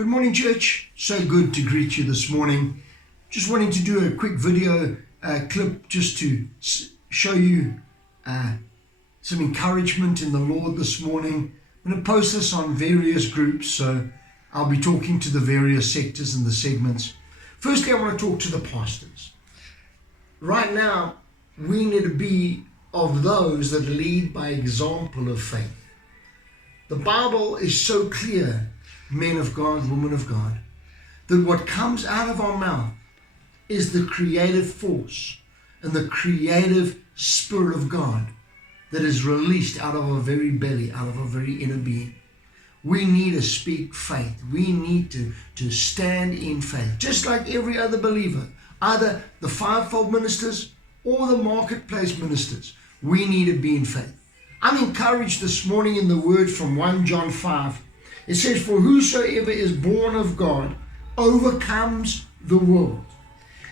Good morning, church. So good to greet you this morning. Just wanting to do a quick video clip just to show you some encouragement in the Lord this morning. I'm going to post this on various groups, so I'll be talking to the various sectors and the segments. Firstly, I want to talk to the pastors. Right now, we need to be of those that lead by example of faith. The Bible is so clear, men of God, women of God, that what comes out of our mouth is the creative force and the creative Spirit of God that is released out of our very belly, out of our very inner being. We need to speak faith. We need to stand in faith, just like every other believer, either the fivefold ministers or the marketplace ministers. We need to be in faith. I'm encouraged this morning in the word from 1 John 5. It says, "For whosoever is born of God overcomes the world.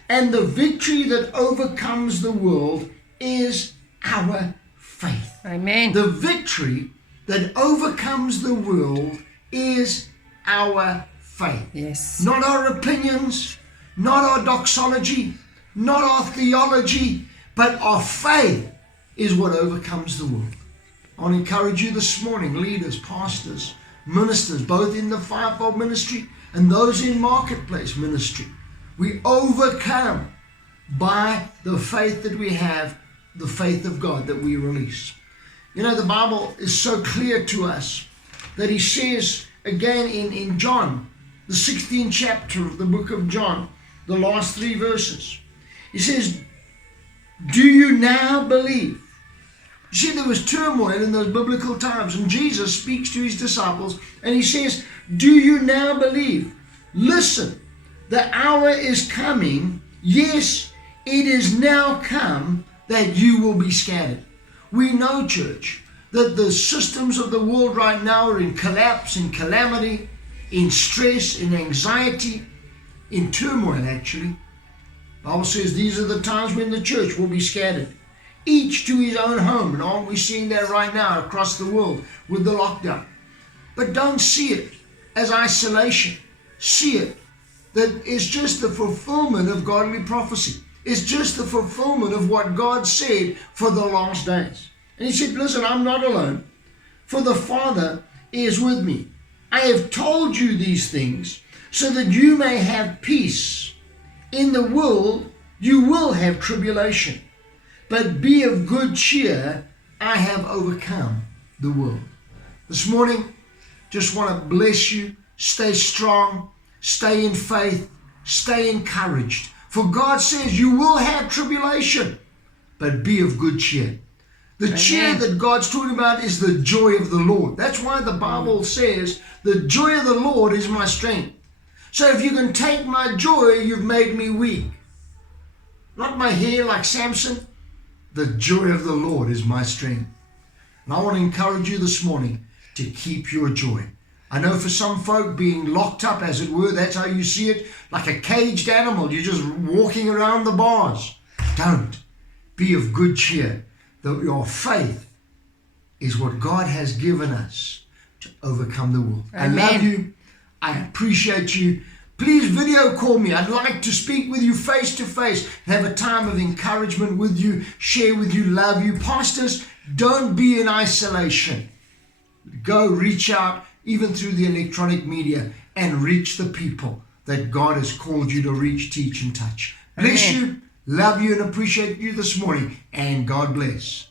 And the victory that overcomes the world is our faith." Amen. The victory that overcomes the world is our faith. Yes. Not our opinions, not our doxology, not our theology, but our faith is what overcomes the world. I want to encourage you this morning, leaders, pastors, ministers, both in the fivefold ministry and those in marketplace ministry. We overcome by the faith that we have, the faith of God that we release. You know, the Bible is so clear to us that he says again in John, the 16th chapter of the book of John, the last 3 verses. He says, "Do you now believe?" You see, there was turmoil in those biblical times, and Jesus speaks to his disciples and he says, "Do you now believe? Listen, the hour is coming. Yes, it is now come that you will be scattered." We know, church, that the systems of the world right now are in collapse, in calamity, in stress, in anxiety, in turmoil actually. The Bible says these are the times when the church will be scattered, each to his own home. And aren't we seeing that right now across the world with the lockdown? But don't see it as isolation. See it that it's just the fulfillment of godly prophecy. It's just the fulfillment of what God said for the last days. And he said, "Listen, I'm not alone, for the Father is with me. I have told you these things so that you may have peace. In the world you will have tribulation, but be of good cheer. I have overcome the world." This morning, just want to bless you. Stay strong, stay in faith, stay encouraged. For God says you will have tribulation, but be of good cheer. The Amen. cheer that God's talking about is the joy of the Lord. That's why the Bible says, "The joy of the Lord is my strength." So if you can take my joy, you've made me weak. Not my hair like Samson. The joy of the Lord is my strength. And I want to encourage you this morning to keep your joy. I know for some folk being locked up, as it were, that's how you see it, like a caged animal. You're just walking around the bars. Don't. Be of good cheer. That your faith is what God has given us to overcome the world. Amen. I love you. I appreciate you. Please video call me. I'd like to speak with you face to face, have a time of encouragement with you, share with you, love you. Pastors, don't be in isolation. Go reach out, even through the electronic media, and reach the people that God has called you to reach, teach, and touch. Bless Amen. you, love you, and appreciate you this morning, and God bless.